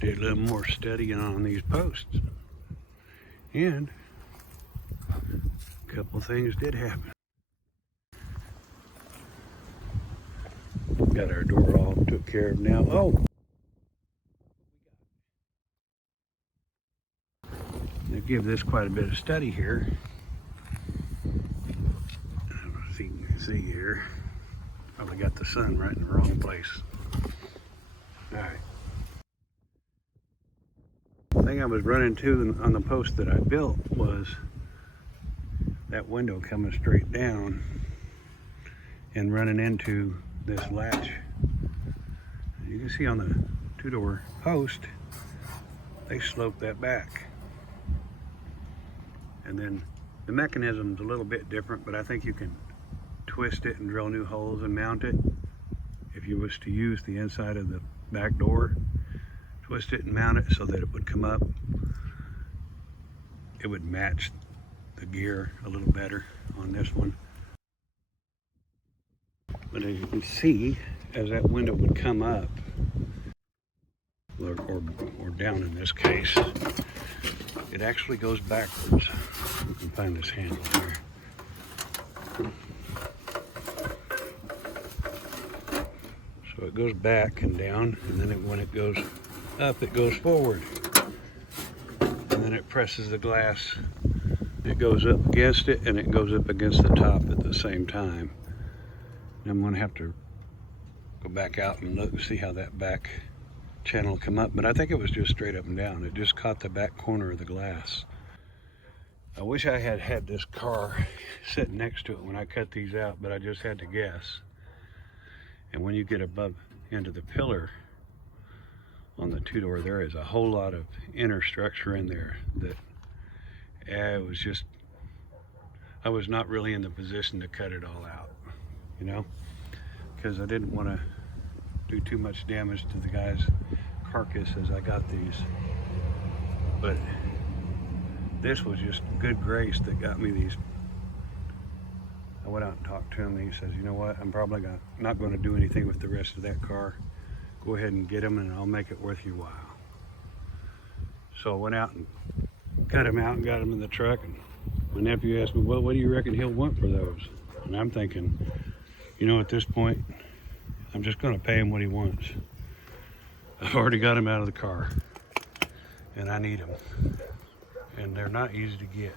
Did a little more studying on these posts, and a couple things did happen. Got our door all took care of now. Oh, they give this quite a bit of study here. I don't know if you can see here. Probably got the sun right in the wrong place. All right. The thing I was running to on the post that I built was that window coming straight down and running into this latch. You can see on the two-door post, they slope that back. And then the mechanism's a little bit different, but I think you can twist it and drill new holes and mount it. If you wish to use the inside of the back door, twist it and mount it so that it would come up. It would match the gear a little better on this one. But as you can see, as that window would come up, or down in this case, it actually goes backwards. You can find this handle here. So it goes back and down, and then when it goes up, it goes forward. And then it presses the glass. It goes up against it, and it goes up against the top at the same time. And I'm gonna have to go back out and look and see how that back channel come up, but I think it was just straight up and down. It just caught the back corner of the glass. I wish I had had this car sitting next to it when I cut these out, but I just had to guess. And when you get above into the pillar on the two-door, there is a whole lot of inner structure in there that it was just, I was not really in the position to cut it all out, you know, because I didn't want to do too much damage to the guy's carcass as I got these. But this was just good grace that got me these. I went out and talked to him, and he says, you know what, I'm probably not going to do anything with the rest of that car. Go ahead and get them, and I'll make it worth your while. So I went out and cut them out and got them in the truck, and my nephew asked me, well, what do you reckon he'll want for those? And I'm thinking, you know, at this point, I'm just going to pay him what he wants. I've already got him out of the car, and I need them, and they're not easy to get.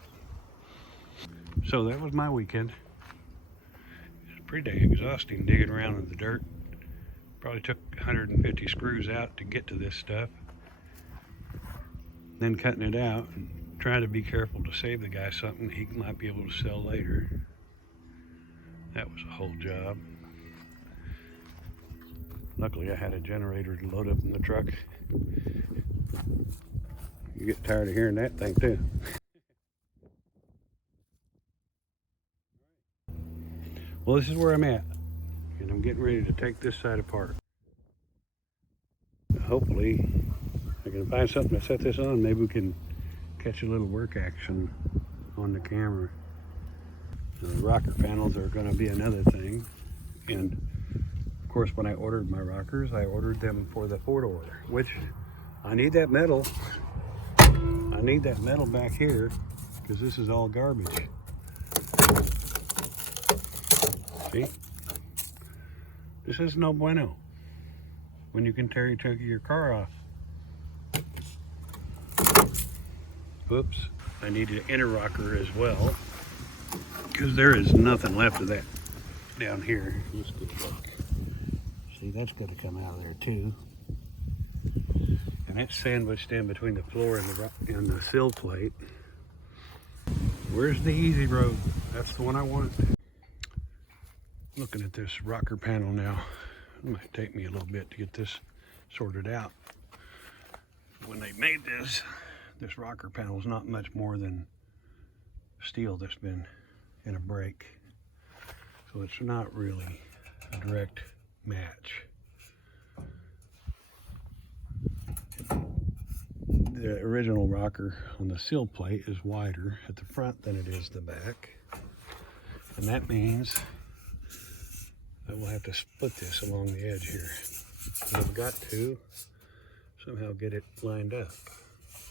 So that was my weekend. It was pretty dang exhausting digging around in the dirt. Probably took 150 screws out to get to this stuff. Then cutting it out and trying to be careful to save the guy something he might be able to sell later. That was a whole job. Luckily I had a generator to load up in the truck. You get tired of hearing that thing too. Well, this is where I'm at, and I'm getting ready to take this side apart. Hopefully I can find something to set this on. Maybe we can catch a little work action on the camera. The rocker panels are going to be another thing, and of course when I ordered my rockers, I ordered them for the 4-door, which I need that metal. I need that metal back here because this is all garbage. See? This is no bueno when you can tear your chunk of your car off. Whoops, I need an inner rocker as well because there is nothing left of that down here. Let's get a look. See, that's going to come out of there too. And it's sandwiched in between the floor and the sill plate. Where's the easy road? That's the one I want. Looking at this rocker panel now, it might take me a little bit to get this sorted out. When they made this rocker panel is not much more than steel that's been in a break. So it's not really a direct match. The original rocker on the sill plate is wider at the front than it is the back. And that means I will have to split this along the edge here. And I've got to somehow get it lined up.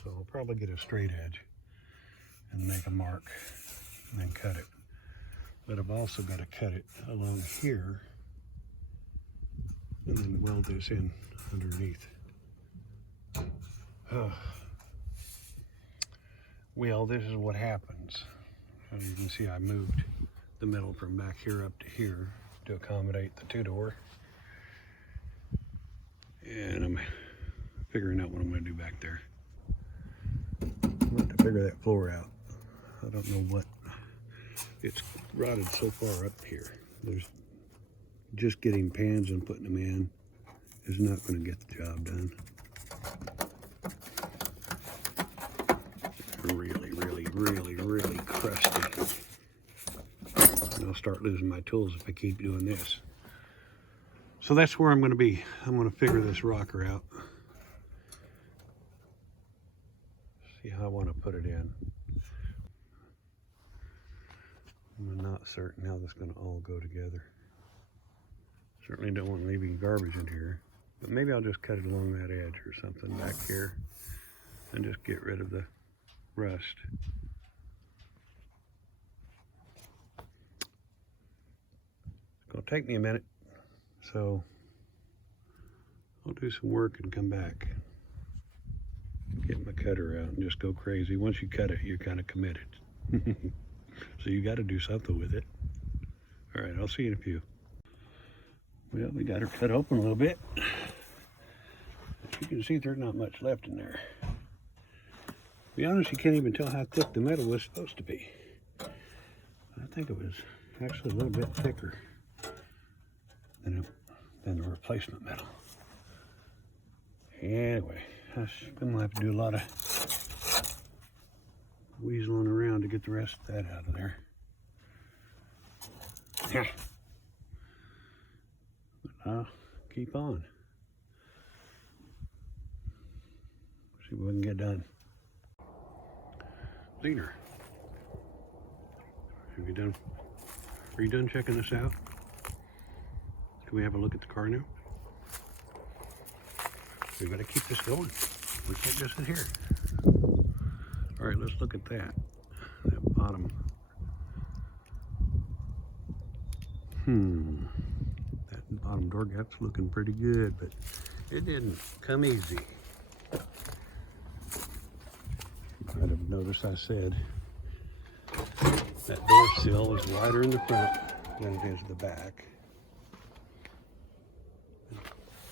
So I'll probably get a straight edge and make a mark and then cut it. But I've also got to cut it along here and then weld this in underneath. Well, this is what happens. As you can see, I moved the metal from back here up to here to accommodate the two-door. And I'm figuring out what I'm going to do back there. I'm going to figure that floor out. I don't know what. It's rotted so far up here. There's just getting pans and putting them in is not going to get the job done. Really crusty. And I'll start losing my tools if I keep doing this. So that's where I'm going to be. I'm going to figure this rocker out. See how I want to put it in. I'm not certain how this is going to all go together. Certainly don't want to leave any garbage in here. But maybe I'll just cut it along that edge or something back here and just get rid of the rust. It's going to take me a minute, so I'll do some work and come back. Get my cutter out and just go crazy. Once you cut it, you're kind of committed. So you got to do something with it. All right, I'll see you in a few. Well, we got her cut open a little bit. As you can see, there's not much left in there. To be honest, you can't even tell how thick the metal was supposed to be. I think it was actually a little bit thicker than the replacement metal. Anyway, I'm gonna have to do a lot of weaseling around to get the rest of that out of there. Yeah. But I'll keep on. See what we can get done. Zener, have you done? Are you done checking this out? Can we have a look at the car now? We gotta keep this going. We can't just sit here. All right, let's look at that. That bottom. That bottom door gap's looking pretty good, but it didn't come easy. You might have noticed I said that door sill is wider in the front than it is the back.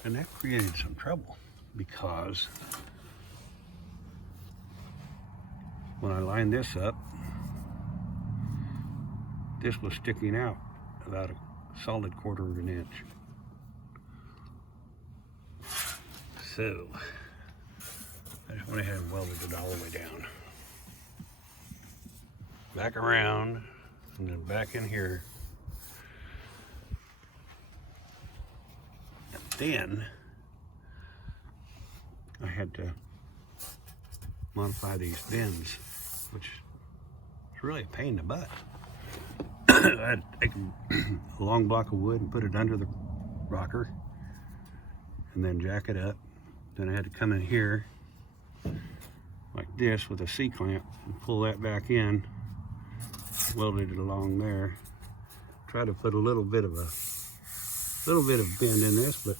And that created some trouble because when I lined this up, this was sticking out about a solid 1/4 of an inch. So I just went ahead and welded it all the way down. Back around and then back in here. And then I had to modify these bends, which is really a pain in the butt. I had to take a long block of wood and put it under the rocker and then jack it up. Then I had to come in here like this with a C-clamp and pull that back in, welded it along there. Try to put a little bit of bend in this, but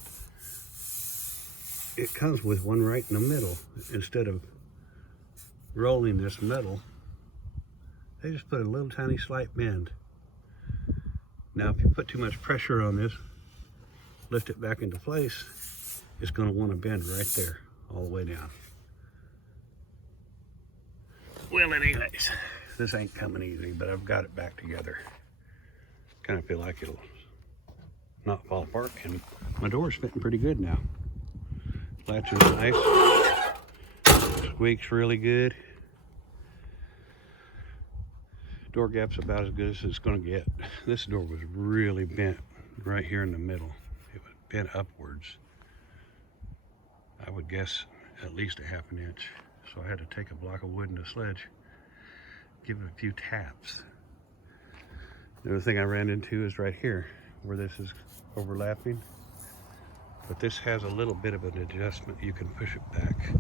it comes with one right in the middle. Instead of rolling this metal, they just put a little tiny slight bend. Now if you put too much pressure on this, lift it back into place, it's going to want to bend right there all the way down. Well, anyways, this ain't coming easy, but I've got it back together. Kind of feel like it'll not fall apart, and my door's fitting pretty good now. Latch is nice, squeaks really good. Door gap's about as good as it's going to get. This door was really bent right here in the middle. It was bent upwards. I would guess at least a 1/2 inch. So I had to take a block of wood and a sledge, give it a few taps. The other thing I ran into is right here, where this is overlapping. But this has a little bit of an adjustment. You can push it back.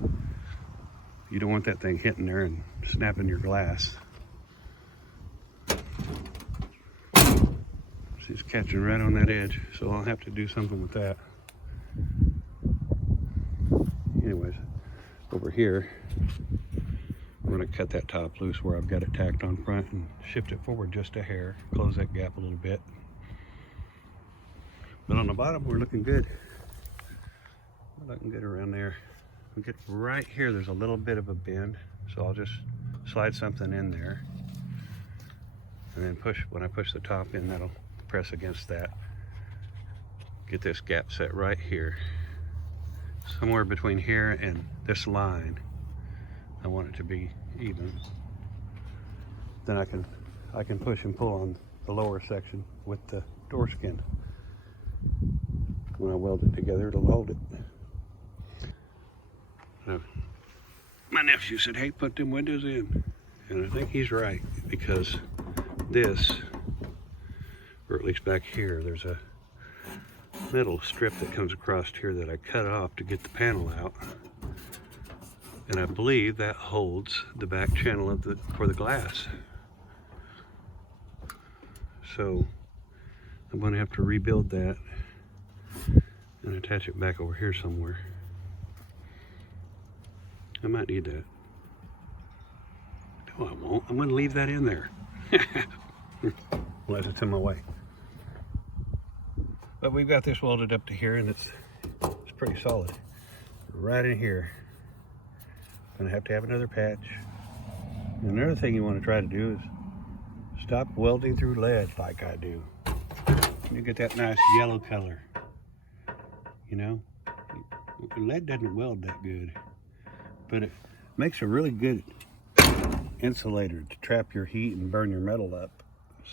You don't want that thing hitting there and snapping your glass. She's catching right on that edge, so I'll have to do something with that. Anyways, over here, I'm gonna cut that top loose where I've got it tacked on front and shift it forward just a hair, close that gap a little bit. But on the bottom, we're looking good. We're looking good around there. We get right here, there's a little bit of a bend, so I'll just slide something in there. And then when I push the top in, that'll press against that. Get this gap set right here. Somewhere between here and this line. I want it to be even. Then I can push and pull on the lower section with the door skin. When I weld it together, it'll hold it. My nephew said, hey, put them windows in. And I think he's right, because this, or at least back here, there's a metal strip that comes across here that I cut off to get the panel out. And I believe that holds the back channel for the glass. So I'm going to have to rebuild that and attach it back over here somewhere. I might need that. No, I won't. I'm going to leave that in there. Unless it's in my way. But we've got this welded up to here, and it's pretty solid. Right in here. Gonna have to have another patch. And another thing you want to try to do is stop welding through lead like I do. You get that nice yellow color. You know, lead doesn't weld that good, but it makes a really good insulator to trap your heat and burn your metal up.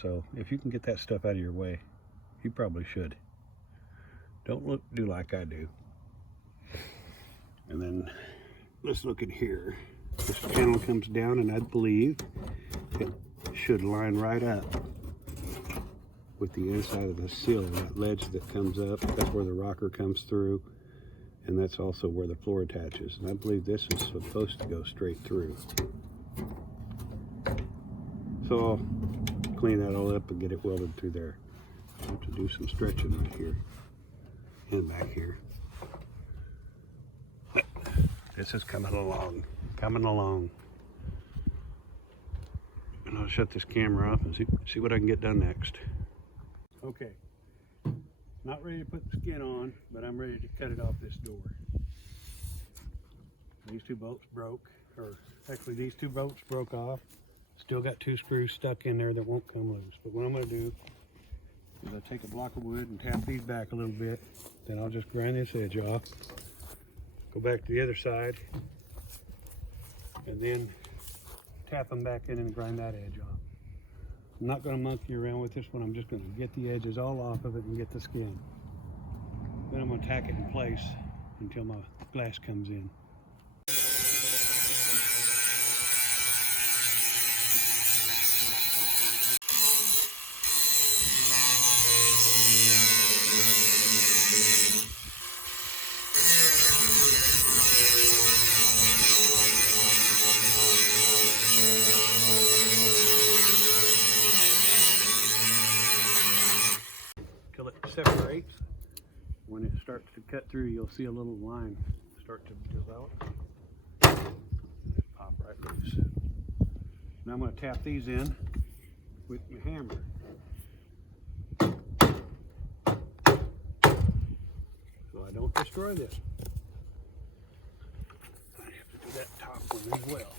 So if you can get that stuff out of your way, you probably should. Don't do like I do. And then let's look at here. This panel comes down, and I believe it should line right up with the inside of the sill, that ledge that comes up. That's where the rocker comes through, and that's also where the floor attaches. And I believe this is supposed to go straight through. So I'll clean that all up and get it welded through there. I have to do some stretching right here and back here. This is coming along, And I'll shut this camera off and see what I can get done next. Okay, not ready to put the skin on, but I'm ready to cut it off this door. These two bolts broke, or actually these two bolts broke off. Still got two screws stuck in there that won't come loose. But what I'm gonna do is I'll take a block of wood and tap these back a little bit. Then I'll just grind this edge off. Go back to the other side, and then tap them back in and grind that edge off. I'm not going to monkey around with this one. I'm just going to get the edges all off of it and get the skin. Then I'm going to tack it in place until my glass comes in. Till it separates. When it starts to cut through, you'll see a little line start to develop. Pop right loose. Now I'm going to tap these in with my hammer. So I don't destroy this. I have to do that top one as well.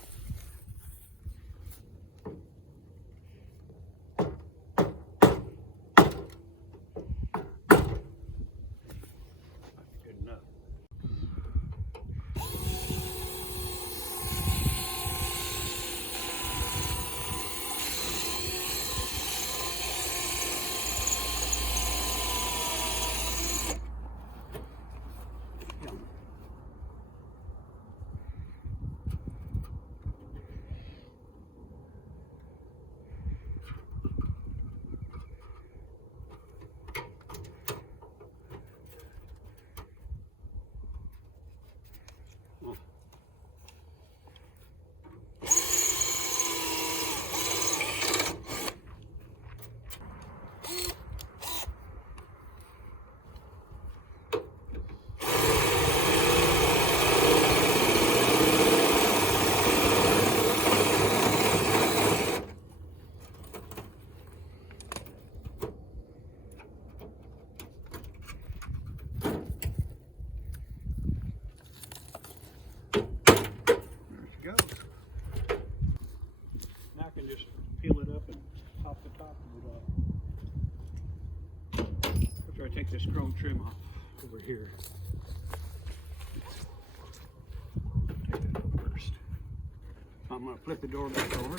take this chrome trim off over here. Take that off first. I'm going to flip the door back over.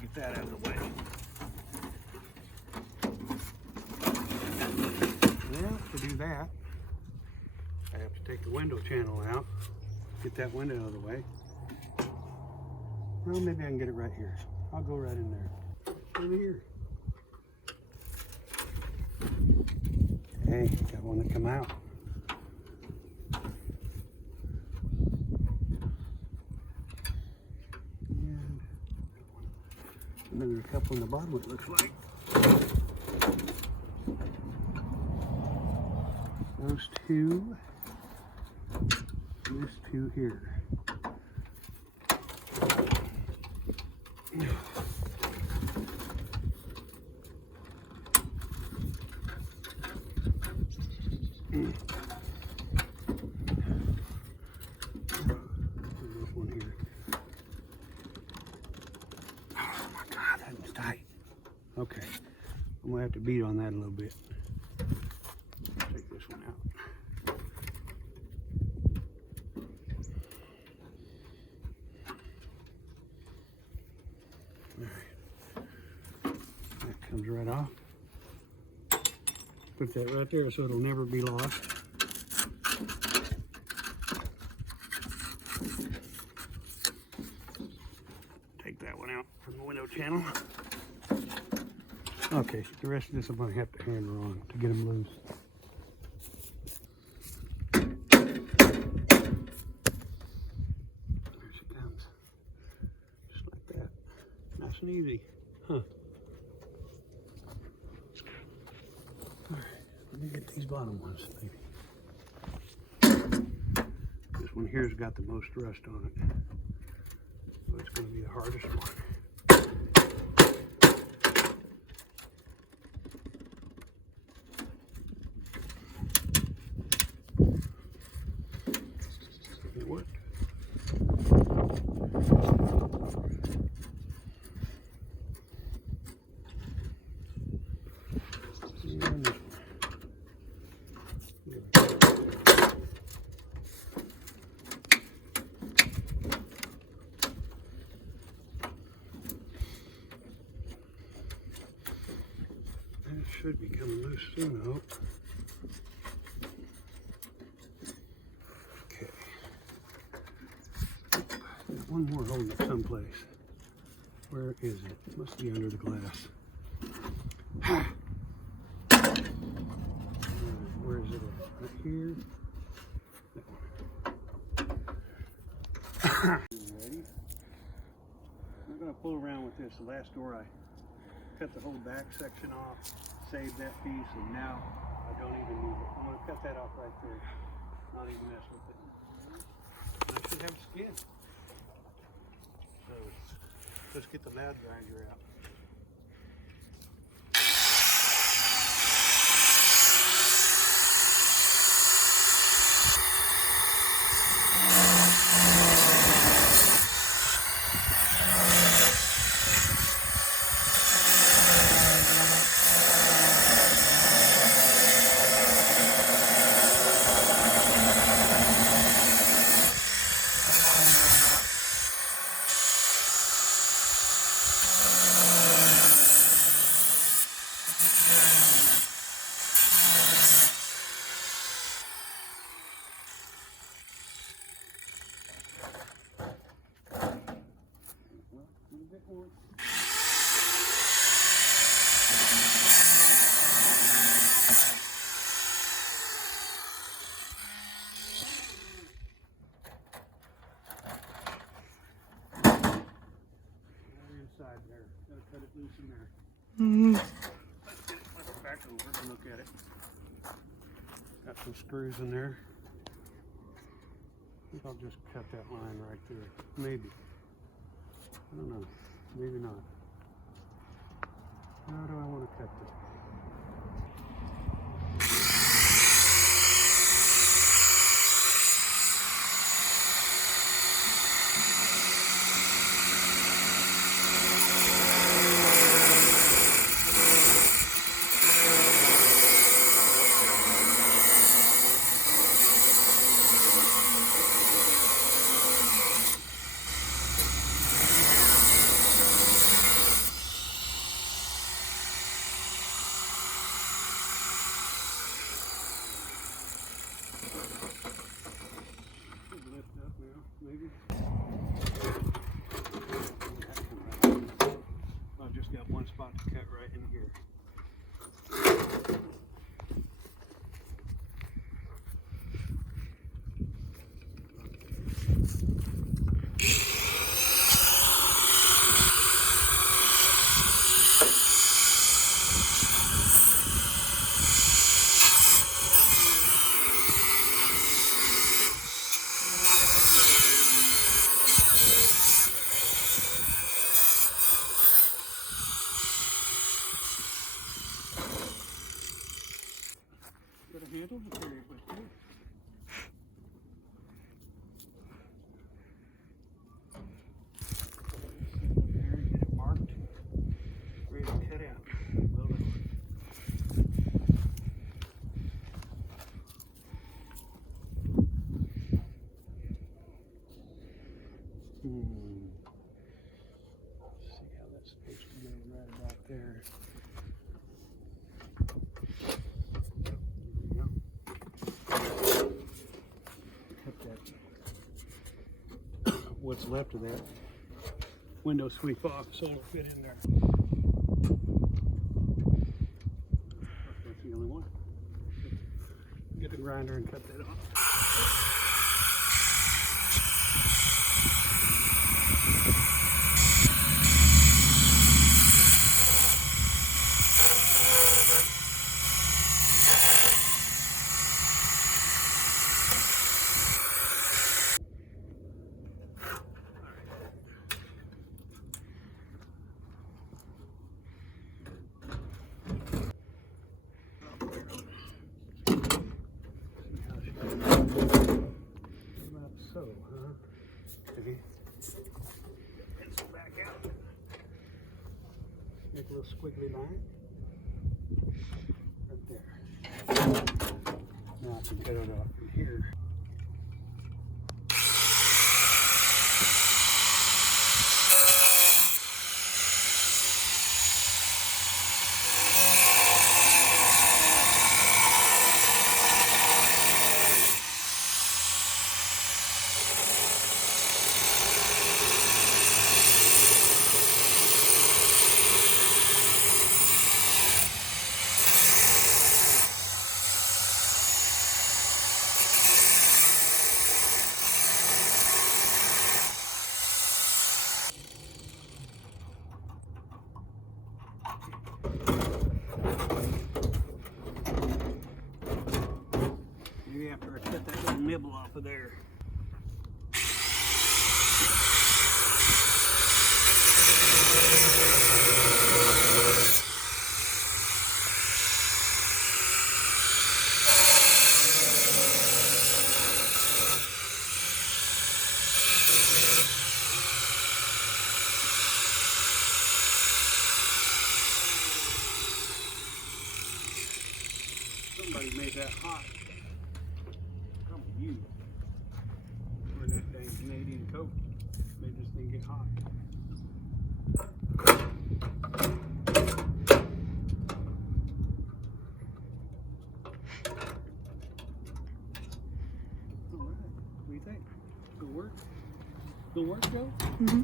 Get that out of the way. Well, to do that, I have to take the window channel out. Get that window out of the way. Well, maybe I can get it right here. I'll go right in there. Over here. Hey, got one to come out. And then there's a couple in the bottom, it looks like. Those two. And this two here. This one here. Oh my God, that was tight. Okay, I'm gonna have to beat on that a little bit. Take this one out. All right, that comes right off. Put that right there so it'll never be lost. Take that one out from the window channel. Okay, the rest of this I'm going to have to hammer on to get them loose. There she comes. Just like that. Nice and easy. Huh. Alright, let me get these bottom ones, maybe. This one here's got the most rust on it. So it's going to be the hardest one. It worked. And this one. Should be coming loose soon, I hope. Okay. There's one more holding it someplace. Where is it? It must be under the glass. Where is it at? Right here. That one. Ready? I'm going to pull around with this. The last door I cut the whole back section off. Save that piece, and now I don't even need it. I'm going to cut that off right there. Not even mess with it. I should have skin. So let's get the loud grinder out. There. Gotta cut it loose in there. Let's get it back over and look at it. Got some screws in there. I think I'll just cut that line right there. Maybe. I don't know. Maybe not. How do I want to cut this? what's left of that window sweep off so it'll fit in there. That's the only one. Get the grinder and cut that off. So, okay. Pencil back out. Make a little squiggly line. Right there. Now I can cut it off from here. Maybe after I cut that little nibble off of there. Somebody made that hot. Come on, you. Wearing that dang Canadian coat. Made this thing get hot. Alright, what do you think? Good work? Good work, Joe? Mm-hmm.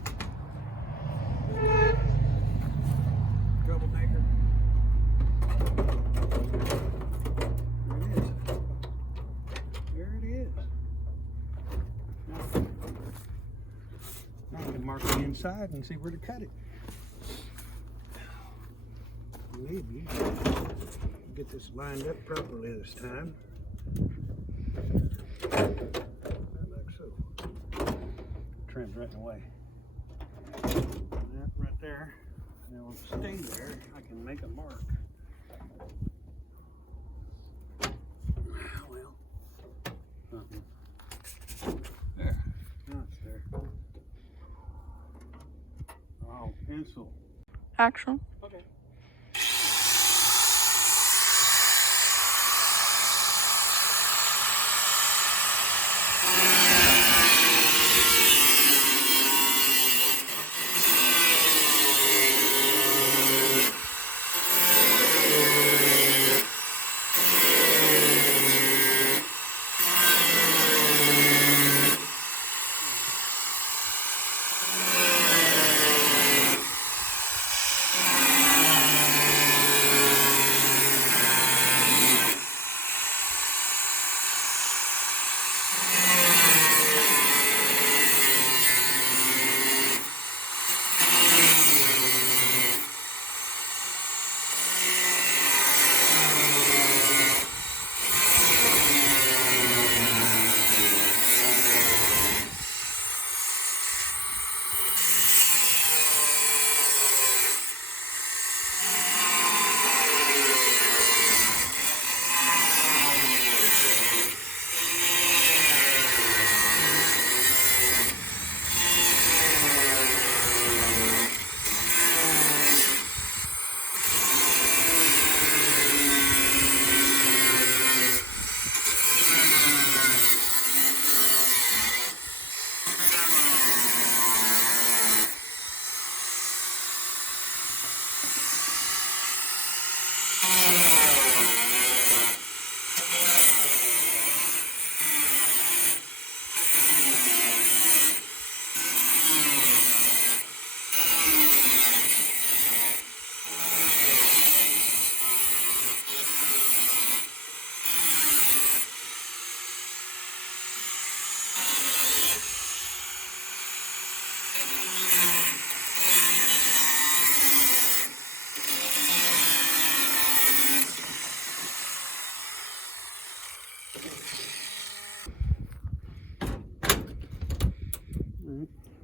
Troublemaker. Now I can mark the inside and see where to cut it. Maybe get this lined up properly this time. Like so. Trimmed right in the way. That right there. And it'll stay there. I can make a mark. Well. There. Now it's there. Oh, pencil. Action. Okay.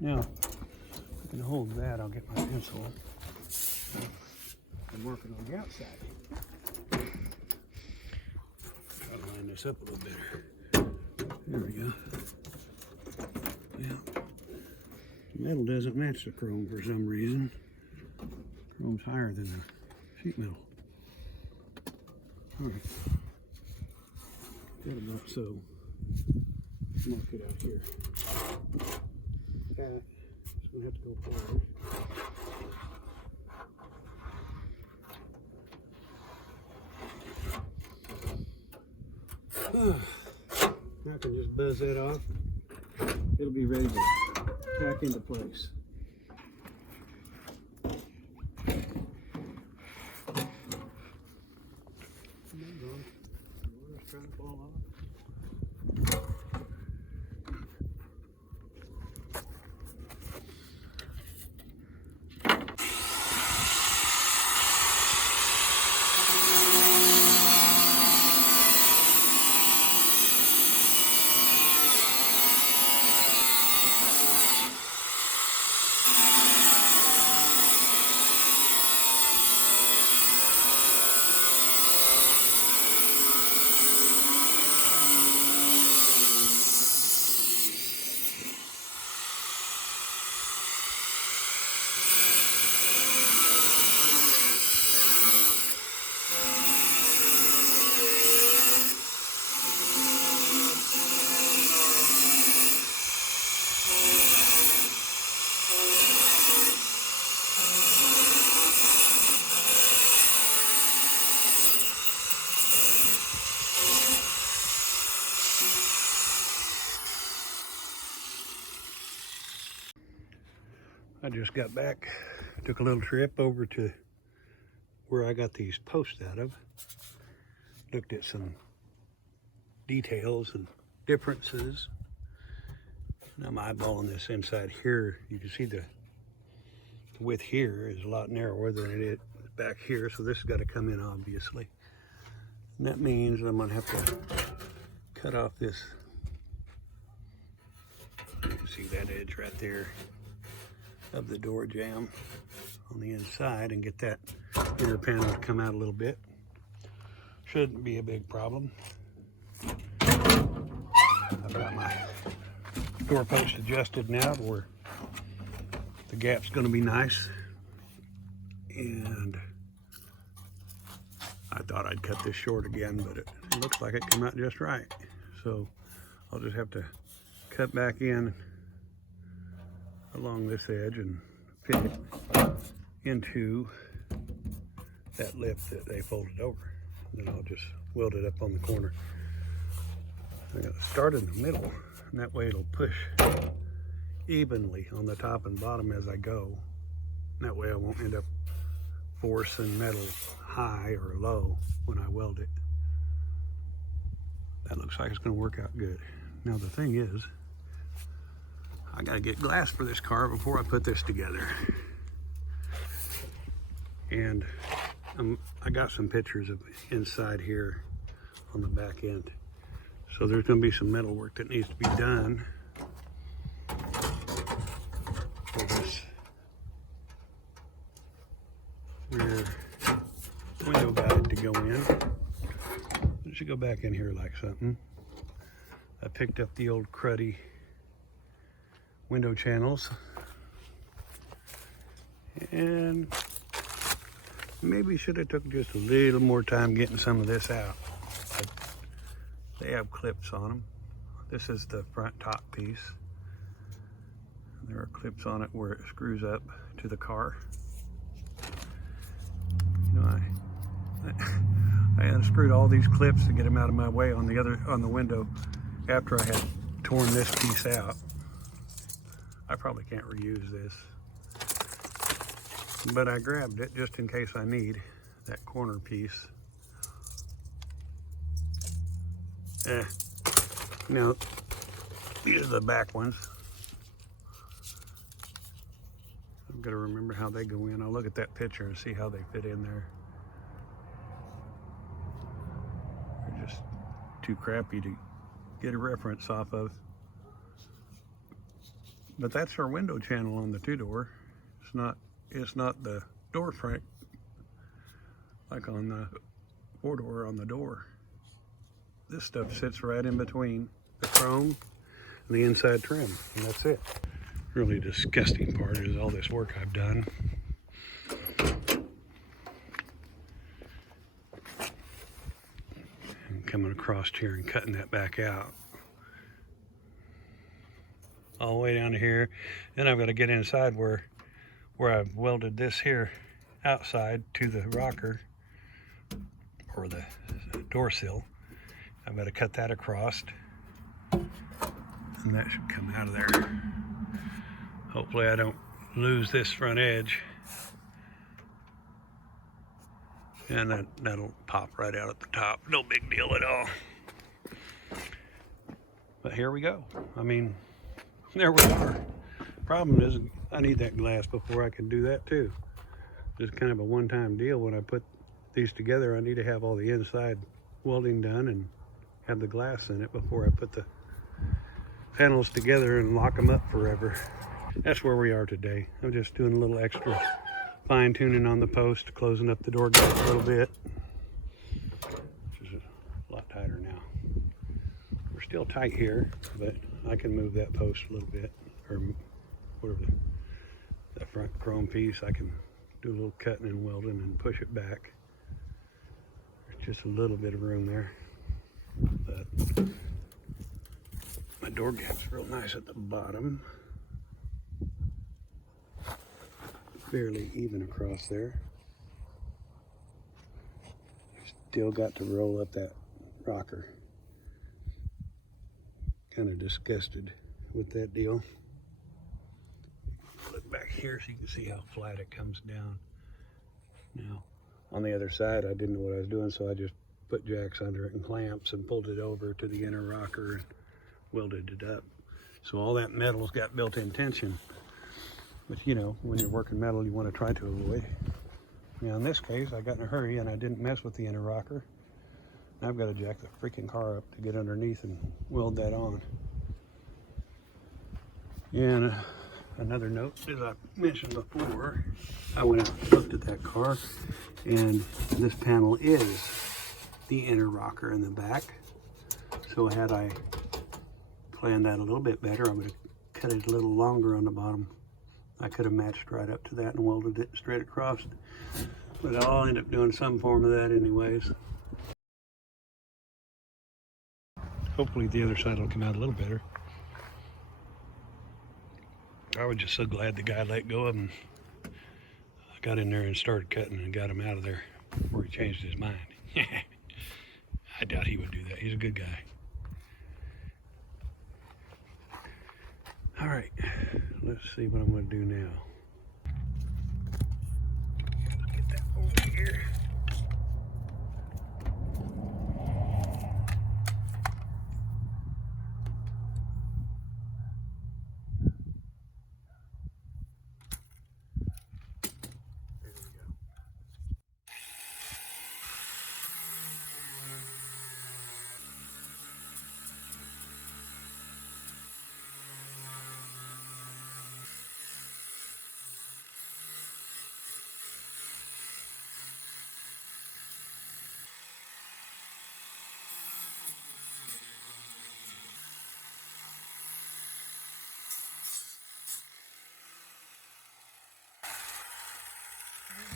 Now, I can hold that. I'll get my pencil. I'm working on the outside. Try to line this up a little better. There we go. Yeah. The metal doesn't match the chrome for some reason. Chrome's higher than the sheet metal. Alright. Good about so. Mark it out here. That is going to have to go forward. Now I can just buzz that off. It'll be ready to back into place. Trying to fall off. I just got back, took a little trip over to where I got these posts out of. Looked at some details and differences. And I'm eyeballing this inside here. You can see the width here is a lot narrower than it is back here, so this has got to come in obviously. And that means I'm gonna have to cut off this. You can see that edge right there of the door jamb on the inside and get that inner panel to come out a little bit. Shouldn't be a big problem. I've got my door post adjusted now to where the gap's going to be nice, and I thought I'd cut this short again, but it looks like it came out just right. So I'll just have to cut back in along this edge and fit it into that lip that they folded over. And then I'll just weld it up on the corner. I got to start in the middle, and that way it'll push evenly on the top and bottom as I go. And that way I won't end up forcing metal high or low when I weld it. That looks like it's going to work out good. Now the thing is, I gotta get glass for this car before I put this together. And I got some pictures of inside here on the back end. So there's gonna be some metal work that needs to be done for this rear window guide to go in. It should go back in here like something. I picked up the old cruddy window channels, and maybe should have took just a little more time getting some of this out. But they have clips on them. This is the front top piece. There are clips on it where it screws up to the car. You know, I unscrewed all these clips to get them out of my way on the window after I had torn this piece out. I probably can't reuse this, but I grabbed it just in case I need that corner piece. Now, these are the back ones. I've got to remember how they go in. I'll look at that picture and see how they fit in there. They're just too crappy to get a reference off of. But that's our window channel on the 2-door. It's not the door frame like on the 4-door on the door. This stuff sits right in between the chrome and the inside trim, and that's it. Really disgusting part is all this work I've done. And coming across here and cutting that back out. All the way down to here. Then I've got to get inside where I've welded this here outside to the rocker or the door sill. I've got to cut that across, and that should come out of there. Hopefully I don't lose this front edge, and that'll pop right out at the top. No big deal at all. But here we go. I mean, there we are. Problem is, I need that glass before I can do that too. It's kind of a one-time deal. When I put these together, I need to have all the inside welding done and have the glass in it before I put the panels together and lock them up forever. That's where we are today. I'm just doing a little extra fine tuning on the post, closing up the door gap a little bit, which is a lot tighter now. We're still tight here, but I can move that post a little bit, or whatever, that front chrome piece. I can do a little cutting and welding and push it back. There's just a little bit of room there, but my door gap's real nice at the bottom. Fairly even across there. Still got to roll up that rocker. Kind of disgusted with that deal. Look back here so you can see how flat it comes down. Now, on the other side, I didn't know what I was doing, so I just put jacks under it and clamps and pulled it over to the inner rocker and welded it up. So all that metal's got built-in tension. But you know, when you're working metal, you want to try to avoid. Now in this case, I got in a hurry and I didn't mess with the inner rocker. Now I've got to jack the freaking car up to get underneath and weld that on. And another note, as I mentioned before, I went out and looked at that car, and this panel is the inner rocker in the back. So had I planned that a little bit better, I would have cut it a little longer on the bottom. I could have matched right up to that and welded it straight across. But I'll end up doing some form of that anyways. Hopefully the other side will come out a little better. I was just so glad the guy let go of him. I got in there and started cutting and got him out of there before he changed his mind. I doubt he would do that. He's a good guy. All right, let's see what I'm going to do now. Get that over here.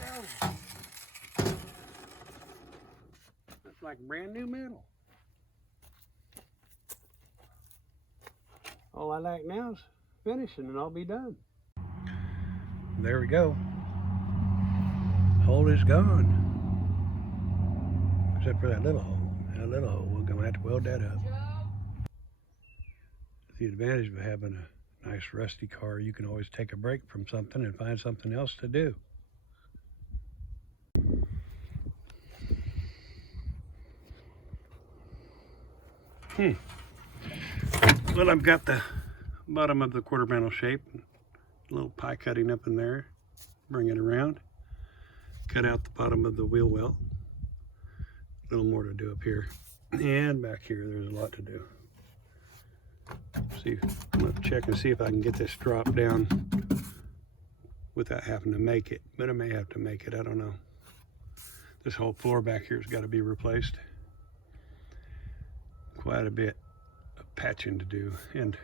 There we go. That's like brand new metal. All I like now is finishing and I'll be done. There we go. Hole is gone. Except for that little hole. That little hole, we're gonna have to weld that up. The advantage of having a nice rusty car, you can always take a break from something and find something else to do. Well, I've got the bottom of the quarter panel shape, a little pie cutting up in there, bring it around, cut out the bottom of the wheel well, a little more to do up here, and back here there's a lot to do. See, I'm gonna check and see if I can get this drop down without having to make it, but I may have to make it, I don't know. This whole floor back here has got to be replaced. Quite a bit of patching to do, and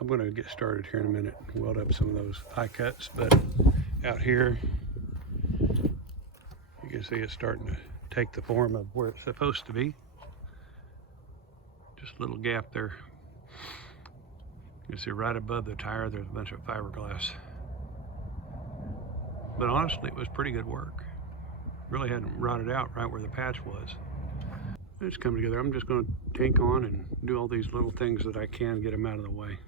I'm going to get started here in a minute, weld up some of those eye cuts, but out here, you can see it's starting to take the form of where it's supposed to be. Just a little gap there. You can see right above the tire, there's a bunch of fiberglass. But honestly, it was pretty good work. Really hadn't rotted out right where the patch was. It's coming together. I'm just going to tank on and do all these little things that I can, get them out of the way.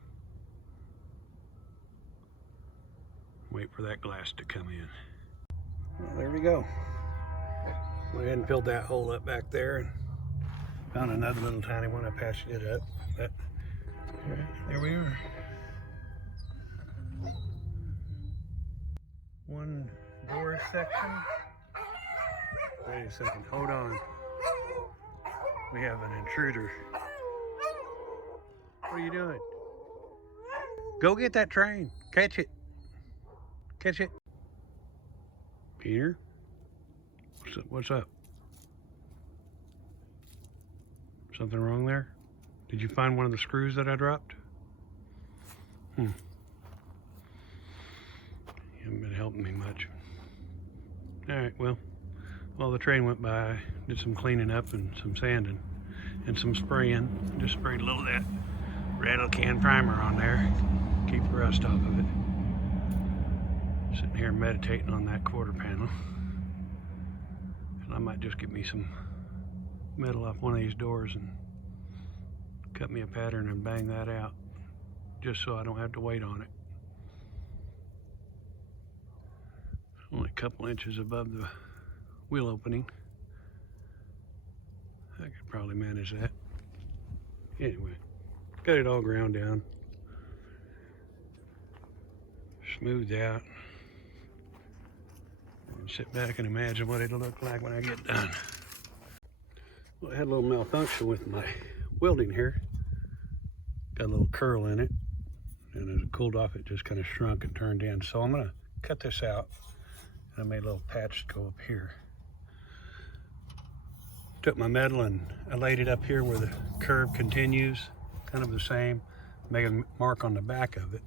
Wait for that glass to come in. Well, there we go. Went ahead and filled that hole up back there and found another little tiny one. I patched it up, but there we are. One door section. Wait a second, hold on. We have an intruder. What are you doing? Go get that train. Catch it. Catch it. Peter? What's up? Something wrong there? Did you find one of the screws that I dropped? You haven't been helping me much. Alright, well, while the train went by, did some cleaning up and some sanding and some spraying. Just sprayed a little of that rattle can primer on there. Keep the rust off of it. Sitting here meditating on that quarter panel. And I might just get me some metal off one of these doors and cut me a pattern and bang that out, just so I don't have to wait on it. Only a couple inches above the wheel opening. I could probably manage that. Anyway, got it all ground down, smoothed out, and sit back and imagine what it'll look like when I get done. Well, I had a little malfunction with my welding here. Got a little curl in it, and as it cooled off, it just kind of shrunk and turned in. So I'm gonna cut this out, and I made a little patch to go up here. Took my metal and I laid it up here where the curve continues, kind of the same. Make a mark on the back of it.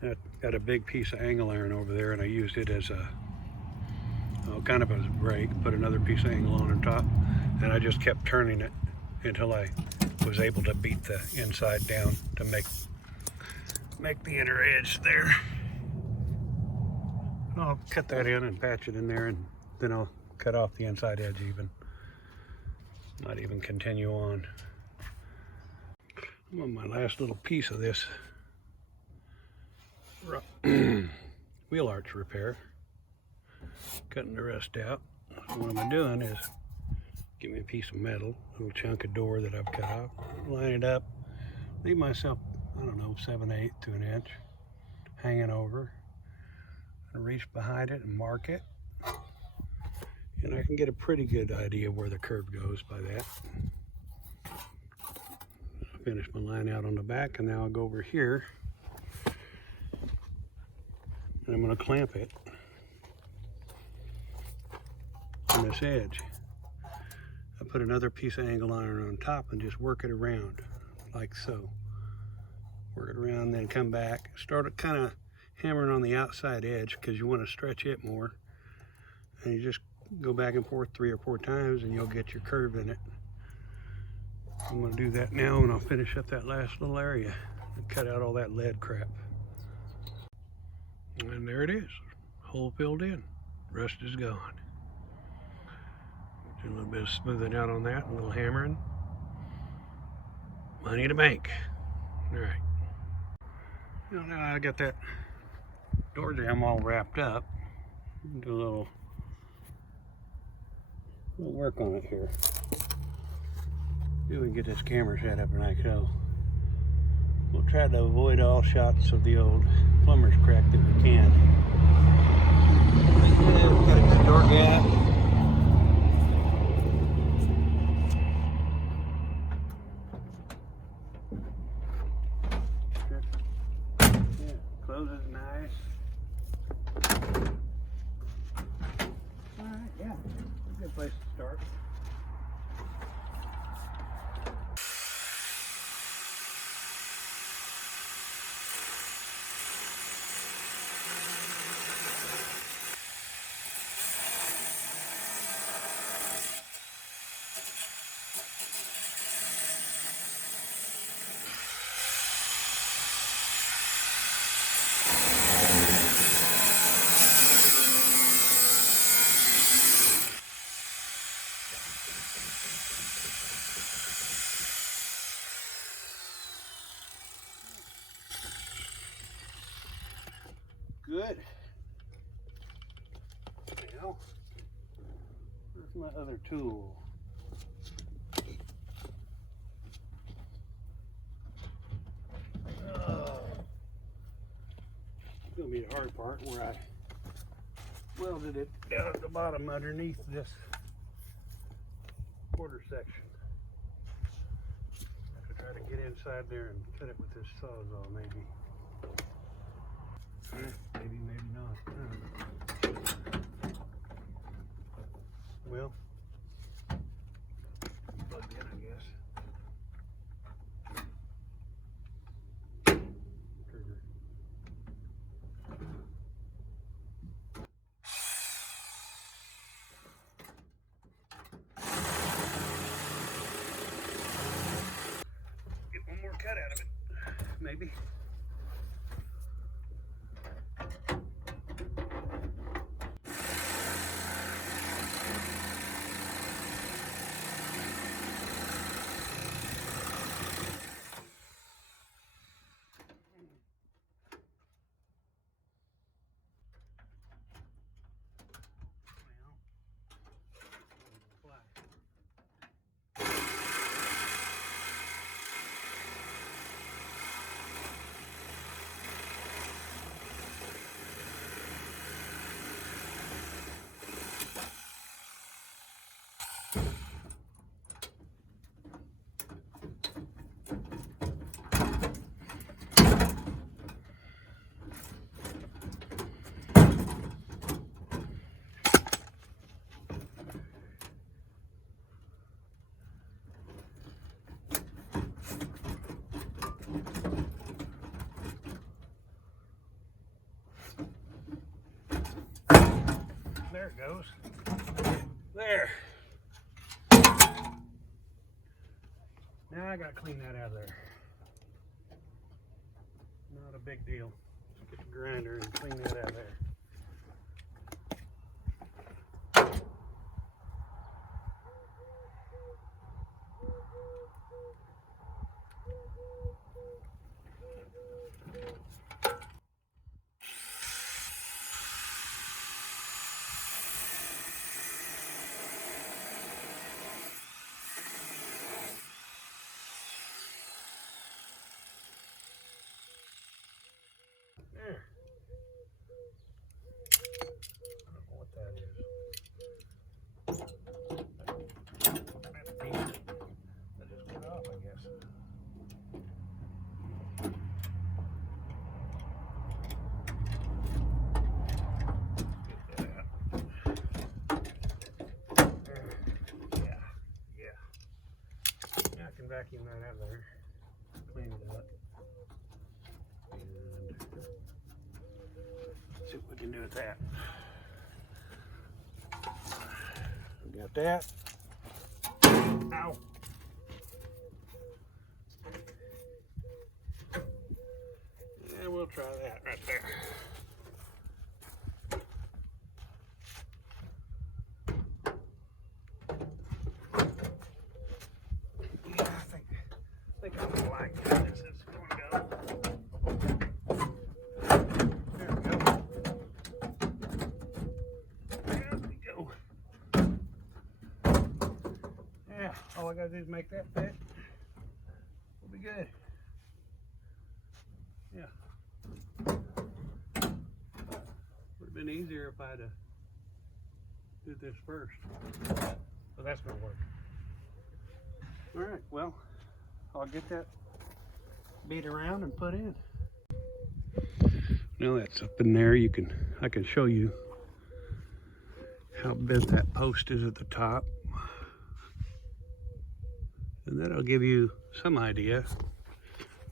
I got a big piece of angle iron over there, and I used it as a kind of as a brake. Put another piece of angle on top, and I just kept turning it until I was able to beat the inside down to make the inner edge there. I'll cut that in and patch it in there, and then I'll cut off the inside edge even. Not even continue on. I'm on my last little piece of this wheel arch repair. Cutting the rust out. So what I'm doing is give me a piece of metal, a little chunk of door that I've cut off, line it up, leave myself, I don't know, 7/8 to an inch hanging over, and reach behind it and mark it. And I can get a pretty good idea where the curve goes by that. I finished my line out on the back, and now I'll go over here and I'm going to clamp it on this edge. I put another piece of angle iron on top and just work it around like so. Work it around, then come back, start kind of hammering on the outside edge because you want to stretch it more, and you just go back and forth 3 or 4 times and you'll get your curve in it. I'm going to do that now, and I'll finish up that last little area and cut out all that lead crap. And there it is, hole filled in, rust is gone. Do a little bit of smoothing out on that, a little hammering. Money to make. All right. Well, now I got that door jamb all wrapped up. Do a little work on it here. See if we can get this camera set up like so. We'll try to avoid all shots of the old plumber's crack that we can. Yeah, got a good door gap. closes nice. Alright, yeah. A good place to start. Good. Now, where's my other tool? It's going to be the hard part where I welded it down at the bottom underneath this quarter section. I have to try to get inside there and cut it with this sawzall, maybe. Maybe, maybe not. Well, plugged in, I guess. Trigger. Get one more cut out of it, maybe. There it goes. There. Now I gotta clean that out of there. Not a big deal. Get the grinder and clean that out of there. There. I don't know what that is. That just cut off, I guess. Get that out. Yeah. Now I can vacuum that out of there. Clean it up. See what we can do with that. We got that. Ow. Yeah, we'll try that right there. Yeah, I think I'm gonna like how this is going to go. All I gotta do is make that fit. We'll be good. Yeah. Would have been easier if I'd have did this first. So that's gonna work. All right, well, I'll get that beat around and put in. Now that's up in there, I can show you how bent that post is at the top. And that'll give you some idea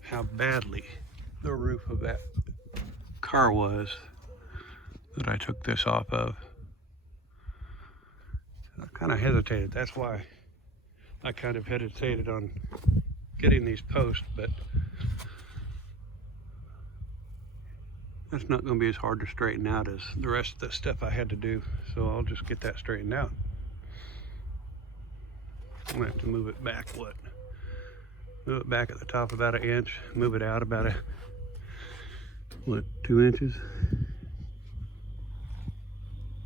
how badly the roof of that car was that I took this off of. I kind of hesitated. That's why I kind of hesitated on getting these posts, but that's not going to be as hard to straighten out as the rest of the stuff I had to do. So I'll just get that straightened out. I'm going to have to move it back, move it back at the top about 1 inch, move it out about 2 inches.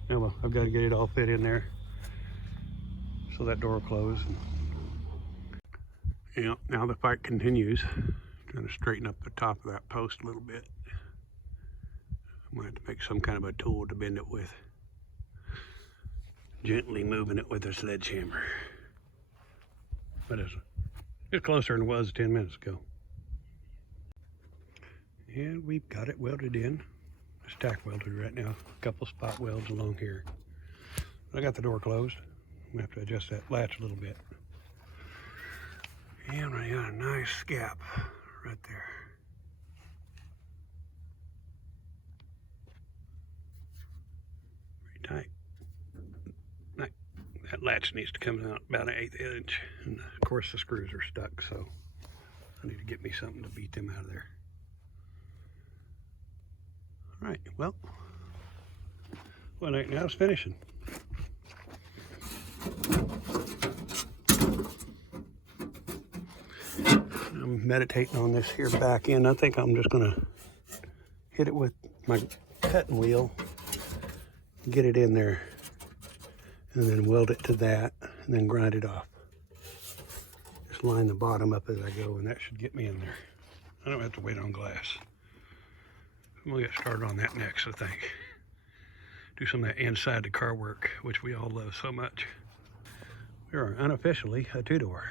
Oh well, I've got to get it all fit in there so that door will close. And, now the fight continues. Trying to straighten up the top of that post a little bit. I'm going to have to make some kind of a tool to bend it with. Gently moving it with a sledgehammer. But it's closer than it was 10 minutes ago. And we've got it welded in. It's tack welded right now. A couple spot welds along here. I got the door closed. I'm going to have to adjust that latch a little bit. And I got a nice gap right there. Very tight. That latch needs to come out about 1/8 inch. And of course the screws are stuck, so I need to get me something to beat them out of there. All right, well, right now it's finishing. I'm meditating on this here back end. I think I'm just gonna hit it with my cutting wheel, get it in there, and then weld it to that, and then grind it off. Just line the bottom up as I go, and that should get me in there. I don't have to wait on glass. We'll get started on that next, I think. Do some of that inside the car work, which we all love so much. We are unofficially a two-door.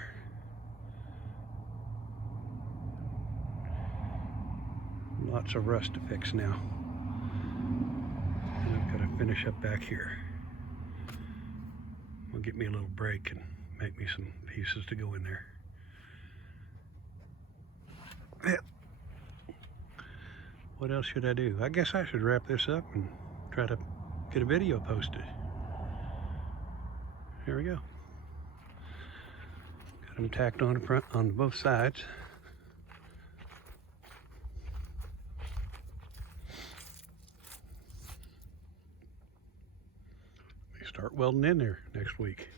Lots of rust to fix now. And I've got to finish up back here. We'll get me a little break and make me some pieces to go in there. Yeah. What else should I do? I guess I should wrap this up and try to get a video posted. Here we go. Got them tacked on the front on both sides. Start welding in there next week.